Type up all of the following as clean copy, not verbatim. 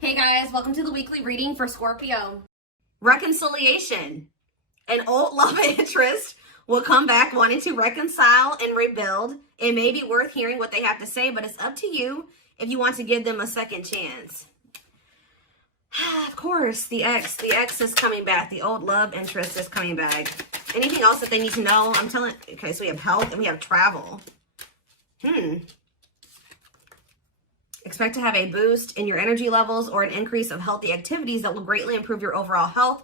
Hey guys, welcome to the weekly reading for Scorpio. Reconciliation. An old love interest will come back wanting to reconcile and rebuild. It may be worth hearing what they have to say, but it's up to you if you want to give them a second chance. Of course, the ex is coming back. The old love interest is coming back. Anything else that they need to know? Okay, so we have health and we have travel. Expect to have a boost in your energy levels or an increase of healthy activities that will greatly improve your overall health,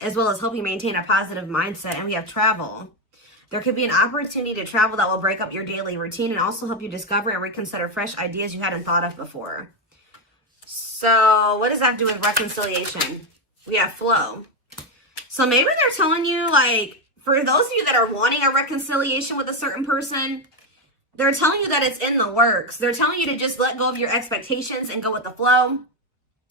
as well as help you maintain a positive mindset. And we have travel. There could be an opportunity to travel that will break up your daily routine and also help you discover and reconsider fresh ideas you hadn't thought of before. So what does that have to do with reconciliation? We have flow. So maybe they're telling you, like, for those of you that are wanting a reconciliation with a certain person, they're telling you that it's in the works. They're telling you to just let go of your expectations and go with the flow.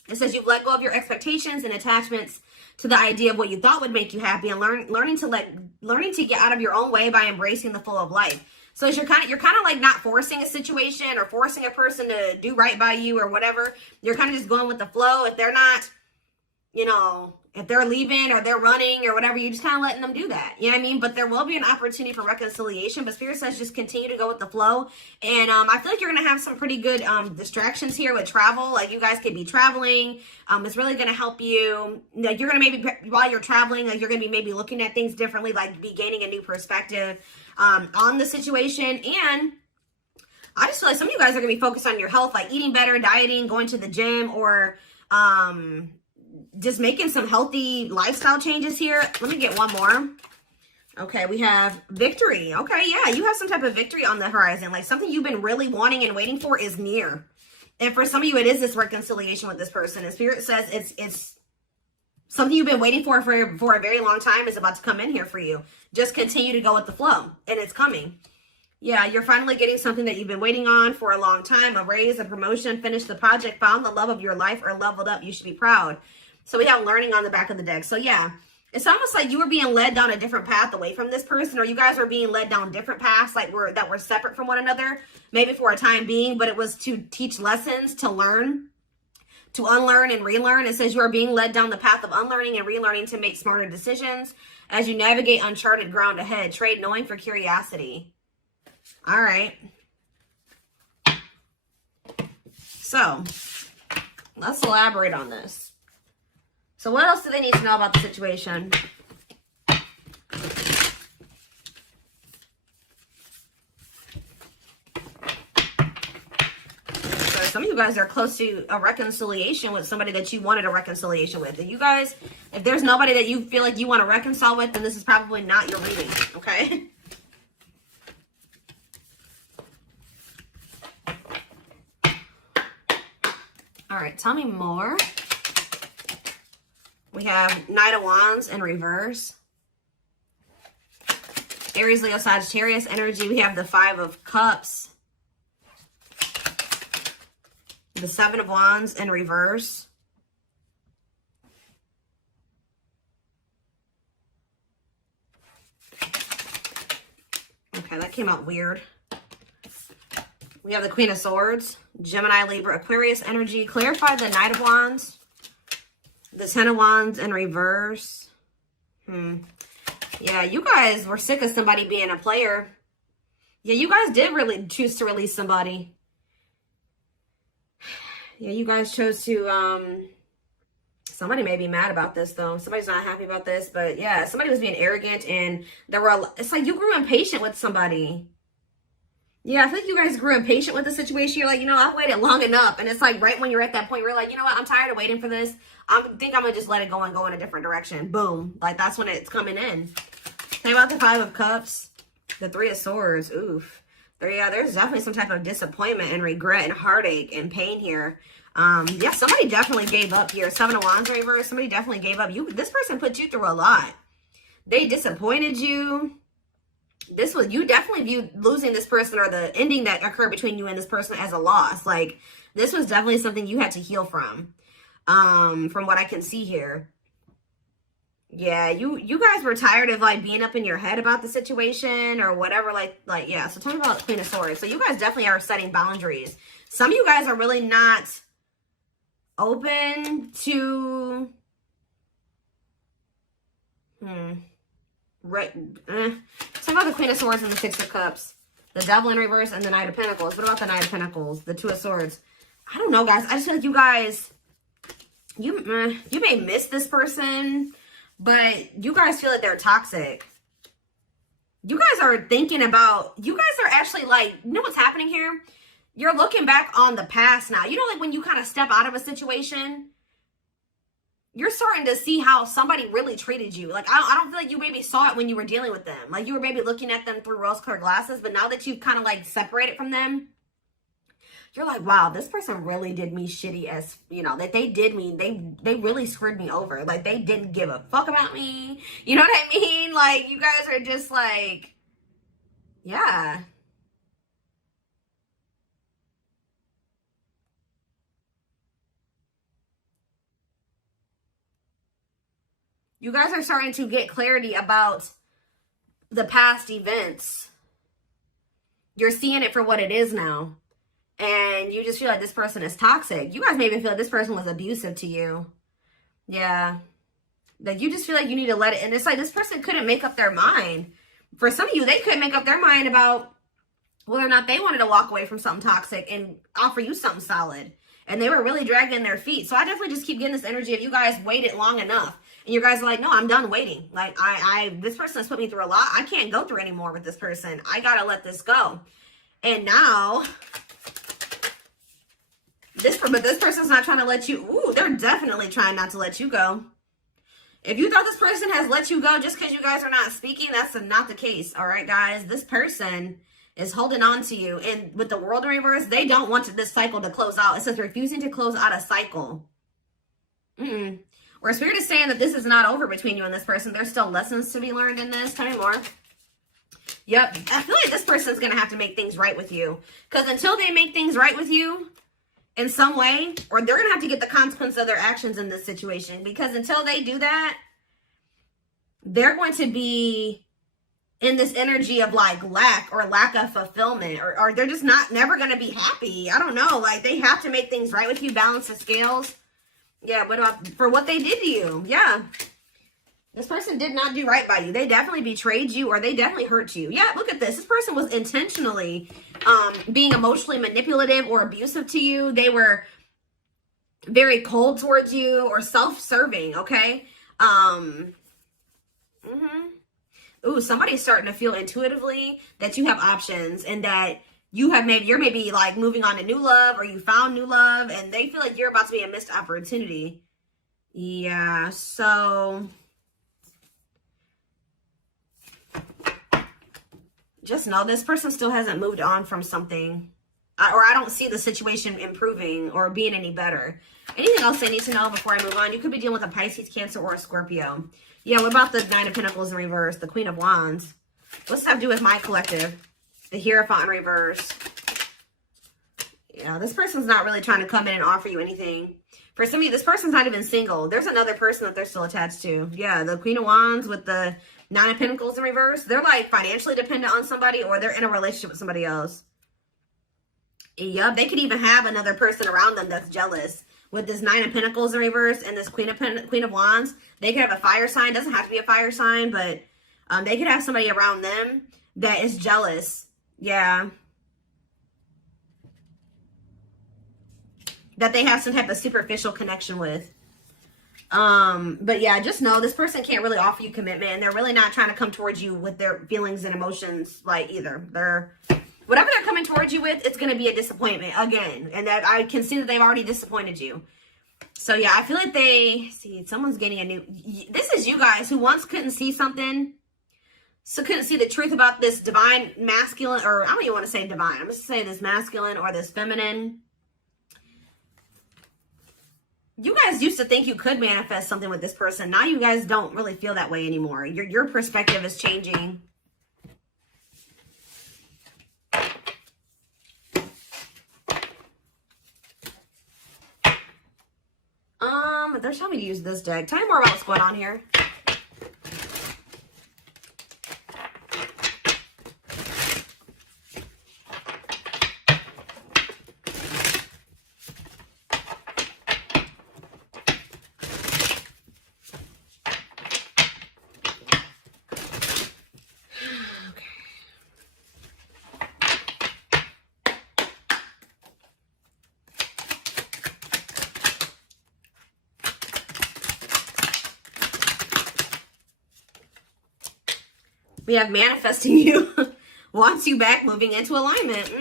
It says you've let go of your expectations and attachments to the idea of what you thought would make you happy, and learning to get out of your own way by embracing the flow of life. So you're kind of like not forcing a situation or forcing a person to do right by you or whatever. You're kind of just going with the flow. If they're not, if they're leaving or they're running or whatever, you're just kind of letting them do that. You know what I mean? But there will be an opportunity for reconciliation. But Spirit says just continue to go with the flow. And I feel like you're going to have some pretty good distractions here with travel. Like you guys could be traveling. It's really going to help you. Like you're going to maybe, while you're traveling, like you're going to be maybe looking at things differently, like be gaining a new perspective on the situation. And I just feel like some of you guys are going to be focused on your health, like eating better, dieting, going to the gym, or just making some healthy lifestyle changes here. Let me get one more. Okay, we have victory. Okay, yeah, you have some type of victory on the horizon. Like something you've been really wanting and waiting for is near. And for some of you, it is this reconciliation with this person. And Spirit says it's something you've been waiting for a very long time is about to come in here for you. Just continue to go with the flow, and it's coming. Yeah, you're finally getting something that you've been waiting on for a long time. A raise, a promotion, finished the project, found the love of your life, or leveled up. You should be proud. So we have learning on the back of the deck. So yeah, it's almost like you were being led down a different path away from this person, or you guys were being led down different paths that were separate from one another, maybe for a time being, but it was to teach lessons, to learn, to unlearn and relearn. It says you are being led down the path of unlearning and relearning to make smarter decisions as you navigate uncharted ground ahead. Trade knowing for curiosity. All right. So let's elaborate on this. So what else do they need to know about the situation? So some of you guys are close to a reconciliation with somebody that you wanted a reconciliation with. And you guys, if there's nobody that you feel like you want to reconcile with, then this is probably not your reading, okay? All right, tell me more. We have Knight of Wands in reverse. Aries, Leo, Sagittarius energy. We have the Five of Cups. The Seven of Wands in reverse. Okay, that came out weird. We have the Queen of Swords. Gemini, Libra, Aquarius energy. Clarify the Knight of Wands. The Ten of Wands in reverse. Yeah, you guys were sick of somebody being a player. Yeah, you guys did really choose to release somebody. Yeah, you guys chose to, somebody may be mad about this though. Somebody's not happy about this, but yeah, somebody was being arrogant and it's like you grew impatient with somebody. Yeah, I think you guys grew impatient with the situation. You're like, I've waited long enough. And it's like right when you're at that point, you're like, you know what? I'm tired of waiting for this. I think I'm going to just let it go and go in a different direction. Boom. Like that's when it's coming in. Think about the Five of Cups. The Three of Swords. Oof. There's definitely some type of disappointment and regret and heartache and pain here. Yeah, somebody definitely gave up here. Seven of Wands reverse. Somebody definitely gave up. This person put you through a lot. They disappointed you. You definitely viewed losing this person or the ending that occurred between you and this person as a loss. Like this was definitely something you had to heal from what I can see here. Yeah, you guys were tired of like being up in your head about the situation or whatever. Like yeah. So tell me about Queen of Swords. So you guys definitely are setting boundaries. Some of you guys are really not open to right. Talk about the Queen of Swords and the Six of Cups, the Devil in reverse, and the Knight of Pentacles. What about the Knight of Pentacles, the Two of Swords? I don't know, guys. I just feel like you guys, you may miss this person, but you guys feel like they're toxic. You guys are thinking about, you guys are actually like, you know what's happening here? You're looking back on the past now. You know, like when you kind of step out of a situation, you're starting to see how somebody really treated you. Like, I don't feel like you maybe saw it when you were dealing with them. Like, you were maybe looking at them through rose-colored glasses, but now that you've kind of, like, separated from them, you're like, wow, this person really did me shitty as, you know, that they did me. They really screwed me over. Like, they didn't give a fuck about me. You know what I mean? Like, you guys are just like, yeah. You guys are starting to get clarity about the past events. You're seeing it for what it is now. And you just feel like this person is toxic. You guys maybe feel like this person was abusive to you. Yeah. Like you just feel like you need to let it. And it's like this person couldn't make up their mind. For some of you, they couldn't make up their mind about whether or not they wanted to walk away from something toxic and offer you something solid. And they were really dragging their feet. So I definitely just keep getting this energy of you guys waited long enough. And you guys are like, no, I'm done waiting. Like, this person has put me through a lot. I can't go through anymore with this person. I got to let this go. And now, this person's not trying to let you, ooh, they're definitely trying not to let you go. If you thought this person has let you go just because you guys are not speaking, that's not the case. All right, guys, this person is holding on to you. And with the World in reverse, they don't want this cycle to close out. It says refusing to close out a cycle. Or Spirit is saying that this is not over between you and this person. There's still lessons to be learned in this. Tell me more. Yep. I feel like this person's going to have to make things right with you. Because until they make things right with you in some way, or they're going to have to get the consequence of their actions in this situation. Because until they do that, they're going to be in this energy of like lack of fulfillment. Or they're just never going to be happy. I don't know. Like they have to make things right with you. Balance the scales. Yeah, what about for what they did to you? Yeah. This person did not do right by you. They definitely betrayed you or they definitely hurt you. Yeah, look at this. This person was intentionally being emotionally manipulative or abusive to you. They were very cold towards you or self-serving, okay? Ooh, somebody's starting to feel intuitively that you have options and that you're maybe like moving on to new love or you found new love and they feel like you're about to be a missed opportunity. Yeah, so just know this person still hasn't moved on from something or I don't see the situation improving or being any better. Anything else I need to know before I move on? You could be dealing with a Pisces, Cancer, or a Scorpio. Yeah, what about the Nine of Pentacles in reverse, the Queen of Wands? What's that have to do with my collective? The Hierophant in reverse. Yeah, this person's not really trying to come in and offer you anything. For some of you, this person's not even single. There's another person that they're still attached to. Yeah, the Queen of Wands with the Nine of Pentacles in reverse. They're like financially dependent on somebody or they're in a relationship with somebody else. Yup, they could even have another person around them that's jealous. With this Nine of Pentacles in reverse and this Queen of Wands, they could have a fire sign. Doesn't have to be a fire sign, but they could have somebody around them that is jealous. Yeah. That they have some type of superficial connection with. But yeah, just know this person can't really offer you commitment and they're really not trying to come towards you with their feelings and emotions like either. Whatever they're coming towards you with, it's going to be a disappointment again. And that I can see that they've already disappointed you. So yeah, I feel like someone's getting a new, this is you guys who once couldn't see something. So couldn't see the truth about this divine masculine, or I don't even want to say divine. I'm just saying this masculine or this feminine. You guys used to think you could manifest something with this person. Now you guys don't really feel that way anymore. Your perspective is changing. They're telling me to use this deck. Tell me more about what's going on here. We have manifesting you. Wants you back, moving into alignment.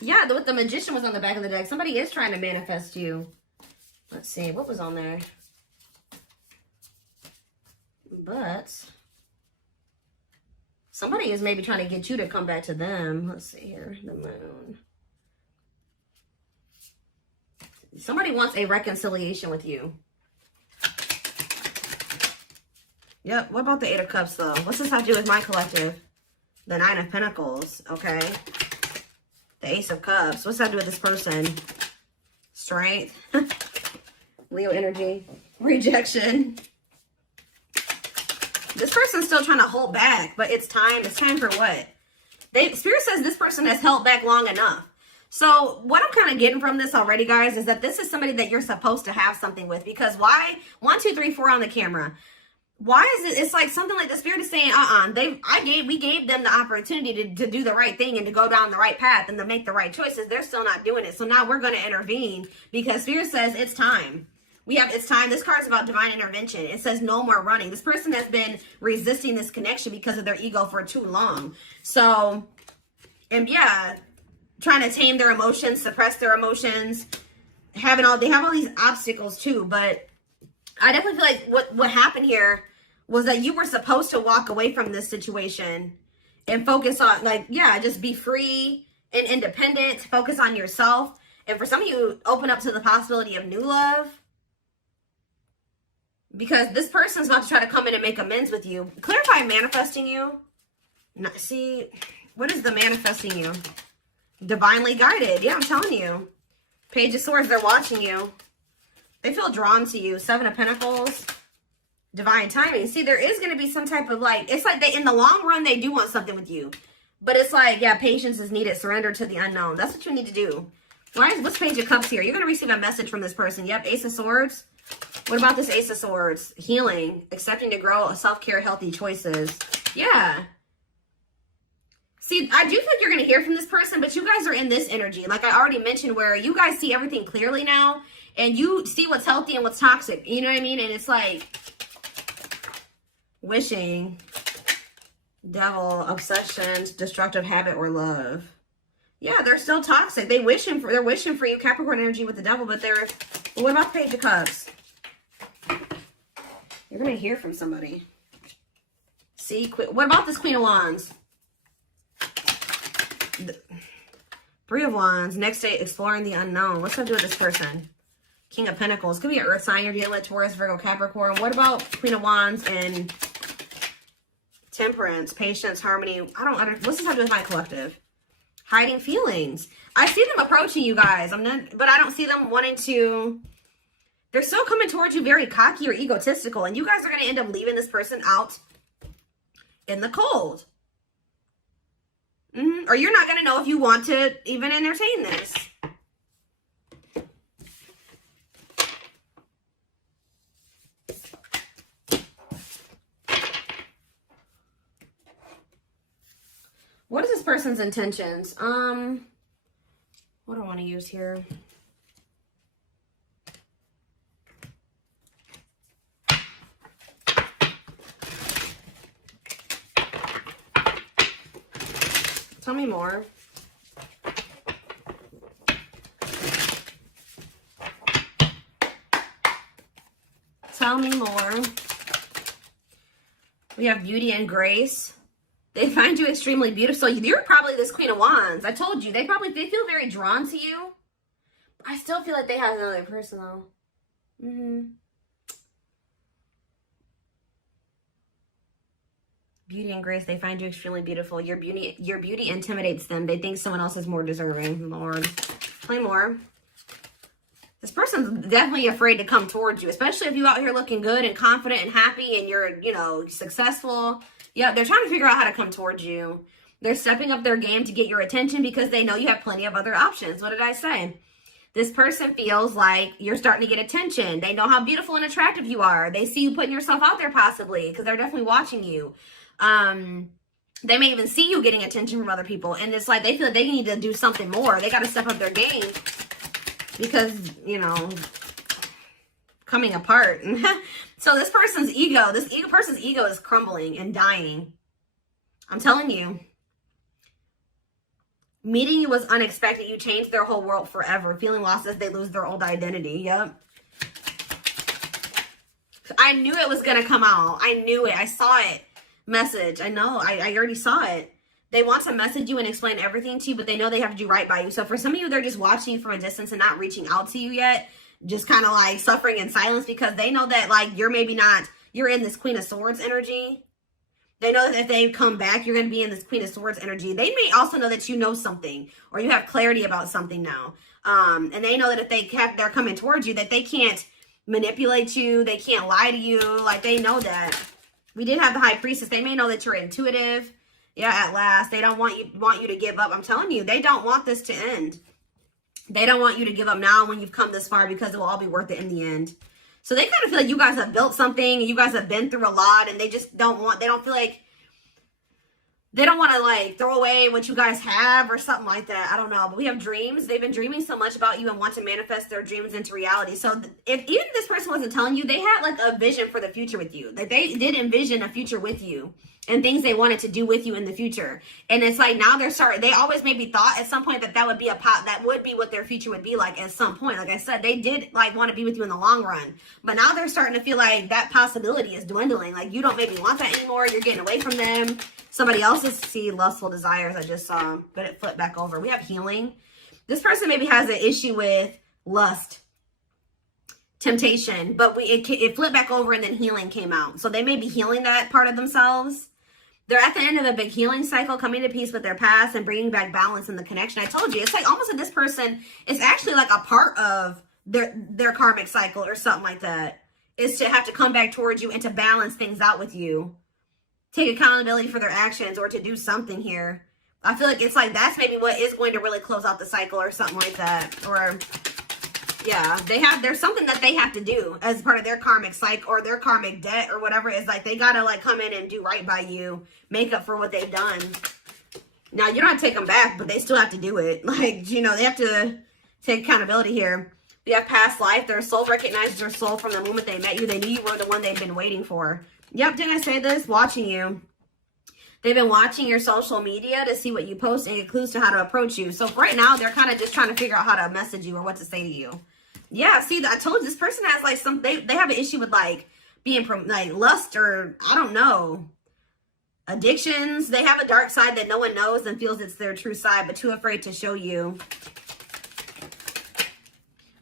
Yeah, the Magician was on the back of the deck. Somebody is trying to manifest you. Let's see. What was on there? But somebody is maybe trying to get you to come back to them. Let's see here. The Moon. Somebody wants a reconciliation with you. Yep. What about the Eight of Cups, though? What's this have to do with my collective? The Nine of Pentacles. Okay. The Ace of Cups. What's that do with this person? Strength. Leo energy. Rejection. This person's still trying to hold back, but it's time. It's time for what? Spirit says this person has held back long enough. So what I'm kind of getting from this already, guys, is that this is somebody that you're supposed to have something with. Because why? 1, 2, 3, 4 on the camera. Why is it? It's like something like the Spirit is saying, we gave them the opportunity to do the right thing and to go down the right path and to make the right choices. They're still not doing it. So now we're going to intervene because Spirit says it's time. It's time. This card is about divine intervention. It says no more running. This person has been resisting this connection because of their ego for too long. So, and yeah, trying to tame their emotions, suppress their emotions, they have all these obstacles too. But I definitely feel like what happened here was that you were supposed to walk away from this situation and focus on, just be free and independent, focus on yourself. And for some of you, open up to the possibility of new love. Because this person's about to try to come in and make amends with you. Clarify manifesting you. See, what is the manifesting you? Divinely guided. Yeah, I'm telling you. Page of Swords, they're watching you. They feel drawn to you. Seven of Pentacles. Divine timing. See, there is going to be some type of it's like in the long run, they do want something with you. But it's like, yeah, patience is needed. Surrender to the unknown. That's what you need to do. What's Page of Cups here? You're going to receive a message from this person. Yep, Ace of Swords. What about this Ace of Swords? Healing, accepting to grow, self-care, healthy choices. Yeah. See, I do think you're going to hear from this person, but you guys are in this energy. Like I already mentioned, where you guys see everything clearly now, and you see what's healthy and what's toxic. You know what I mean? And it's like wishing, devil, obsessions, destructive habit, or love. Yeah, they're still toxic. They're wishing for you, Capricorn energy with the devil, but what about the Page of Cups? You're going to hear from somebody. See, what about this Queen of Wands? Three of Wands. Next day, exploring the unknown. What's that do with this person? King of Pentacles. Could be an earth sign you're dealing with, Taurus, Virgo, Capricorn. What about Queen of Wands and Temperance, patience, harmony? What's this have to do with my collective? Hiding feelings. I see them approaching you guys. But I don't see them wanting to. They're still coming towards you very cocky or egotistical. And you guys are going to end up leaving this person out in the cold. Or you're not going to know if you want to even entertain this. What is this person's intentions? What do I want to use here? Tell me more. Tell me more. We have beauty and grace. They find you extremely beautiful. So you're probably this Queen of Wands. I told you. They feel very drawn to you. I still feel like they have another person though. Beauty and grace, they find you extremely beautiful. Your beauty intimidates them. They think someone else is more deserving. Lord. Play more. This person's definitely afraid to come towards you, especially if you out here looking good and confident and happy and you're, successful. Yeah, they're trying to figure out how to come towards you. They're stepping up their game to get your attention because they know you have plenty of other options. What did I say? This person feels like you're starting to get attention. They know how beautiful and attractive you are. They see you putting yourself out there possibly because they're definitely watching you. They may even see you getting attention from other people. And it's like they feel like they need to do something more. They got to step up their game because, coming apart. So this person's ego is crumbling and dying. I'm telling you. Meeting you was unexpected. You changed their whole world forever. Feeling lost as they lose their old identity. Yep. I knew it was going to come out. I knew it. I saw it. Message. I know. I already saw it. They want to message you and explain everything to you, but they know they have to do right by you. So for some of you, they're just watching you from a distance and not reaching out to you yet. Just kind of like suffering in silence because they know that like you're maybe not, you're in this Queen of Swords energy. They know that if they come back, you're going to be in this Queen of Swords energy. They may also know that you know something or you have clarity about something now. And they know that if they're coming towards you, that they can't manipulate you. They can't lie to you. Like they know that. We did have the High Priestess. They may know that you're intuitive. Yeah, at last. They don't want you to give up. I'm telling you, they don't want this to end. They don't want you to give up now when you've come this far because it will all be worth it in the end. So they kind of feel like you guys have built something. You guys have been through a lot and they just don't want to like throw away what you guys have or something like that. I don't know. But we have dreams. They've been dreaming so much about you and want to manifest their dreams into reality. So if even this person wasn't telling you, they had like a vision for the future with you. Like they did envision a future with you and things they wanted to do with you in the future. And it's like now they always maybe thought at some point that would be that would be what their future would be like at some point. Like I said, they did like want to be with you in the long run. But now they're starting to feel like that possibility is dwindling. Like you don't maybe want that anymore. You're getting away from them. Somebody else's lustful desires I just saw, but it flipped back over. We have healing. This person maybe has an issue with lust, temptation, but it flipped back over and then healing came out. So they may be healing that part of themselves. They're at the end of a big healing cycle, coming to peace with their past and bringing back balance in the connection. I told you, it's like almost that this person is actually like a part of their karmic cycle or something like that. Is to have to come back towards you and to balance things out with you. Take accountability for their actions or to do something here. I feel like it's like that's maybe what is going to really close out the cycle or something like that. Or yeah, there's something that they have to do as part of their karmic cycle or their karmic debt or whatever it is. Like they gotta like come in and do right by you, make up for what they've done. Now you don't have to take them back, but they still have to do it. Like, you know, they have to take accountability here. We have past life. Their soul recognizes their soul from the moment they met you. They knew you were the one they've been waiting for. Yep, didn't I say this? Watching you. They've been watching your social media to see what you post and get clues to how to approach you. So right now, they're kind of just trying to figure out how to message you or what to say to you. Yeah, see, I told you this person has like they have an issue with like being like lust or I don't know, addictions. They have a dark side that no one knows and feels it's their true side, but too afraid to show you.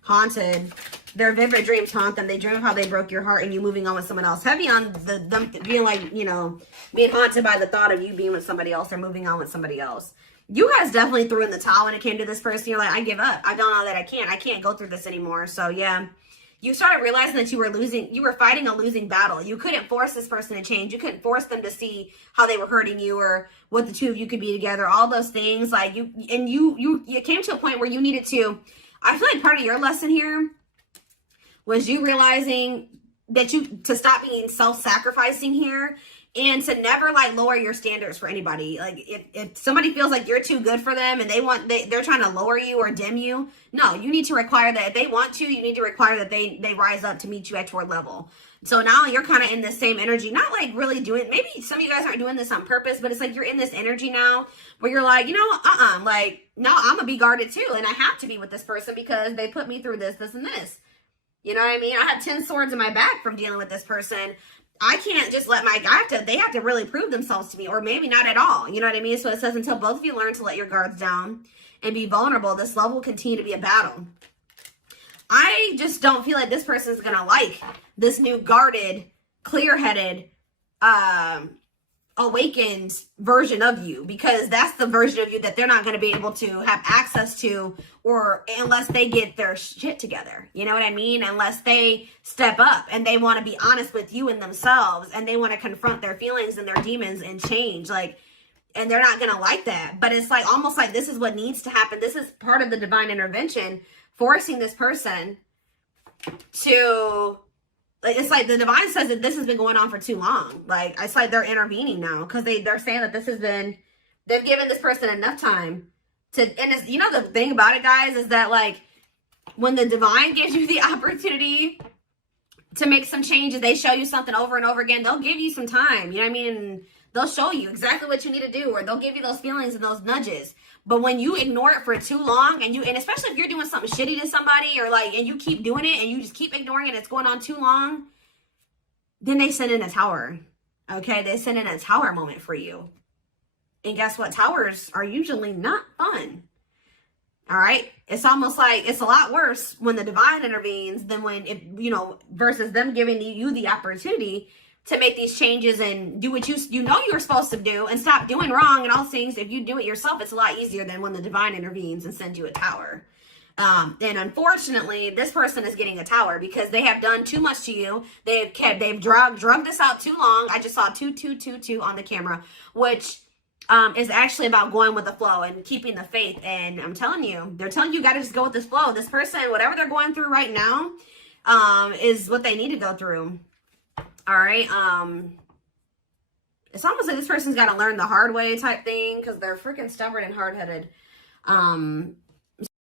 Haunted. Their vivid dreams haunt them. They dream of how they broke your heart and you moving on with someone else. Heavy on them being like, you know, being haunted by the thought of you being with somebody else or moving on with somebody else. You guys definitely threw in the towel when it came to this person. You're like, I give up. I don't know that I can't go through this anymore. So yeah, you started realizing that you were fighting a losing battle. You couldn't force this person to change. You couldn't force them to see how they were hurting you or what the two of you could be together. All those things like you came to a point where you needed to, I feel like part of your lesson here was you realizing that to stop being self-sacrificing here and to never like lower your standards for anybody. Like if somebody feels like you're too good for them and they're trying to lower you or dim you, no, you need to require that if they want to, you need to require that they rise up to meet you at your level. So now you're kind of in the same energy, not like really doing, maybe some of you guys aren't doing this on purpose, but it's like you're in this energy now where you're like, you know, like, no, I'm gonna be guarded too. And I have to be with this person because they put me through this, and this. You know what I mean? I had 10 swords in my back from dealing with this person. I can't just let they have to really prove themselves to me, or maybe not at all. You know what I mean? So it says, until both of you learn to let your guards down and be vulnerable, this love will continue to be a battle. I just don't feel like this person is going to like this new guarded, clear-headed, awakened version of you, because that's the version of you that they're not going to be able to have access to, or unless they get their shit together. You know what I mean? Unless they step up and they want to be honest with you and themselves, and they want to confront their feelings and their demons and change, like, and they're not going to like that. But it's like almost like this is what needs to happen. This is part of the divine intervention, forcing this person to, like, it's like the divine says that this has been going on for too long. Like, it's like they're intervening now because they're saying that this has been, they've given this person enough time to, and it's, you know, the thing about it, guys, is that like when the divine gives you the opportunity to make some changes, they show you something over and over again, they'll give you some time. You know what I mean? They'll show you exactly what you need to do, or they'll give you those feelings and those nudges. But when you ignore it for too long, and especially if you're doing something shitty to somebody, or like, and you keep doing it and you just keep ignoring it, and it's going on too long, then they send in a tower. Okay, they send in a tower moment for you. And guess what? Towers are usually not fun. All right. It's almost like it's a lot worse when the divine intervenes than when, versus them giving you the opportunity to make these changes and do what you're supposed to do and stop doing wrong and all things. If you do it yourself, it's a lot easier than when the divine intervenes and sends you a tower. And unfortunately, this person is getting a tower because they have done too much to you. They've drugged this out too long. I just saw 2222 on the camera, which is actually about going with the flow and keeping the faith. And I'm telling you, they're telling you got to just go with this flow. This person, whatever they're going through right now, is what they need to go through. All right. It's almost like this person's got to learn the hard way type thing because they're freaking stubborn and hard-headed.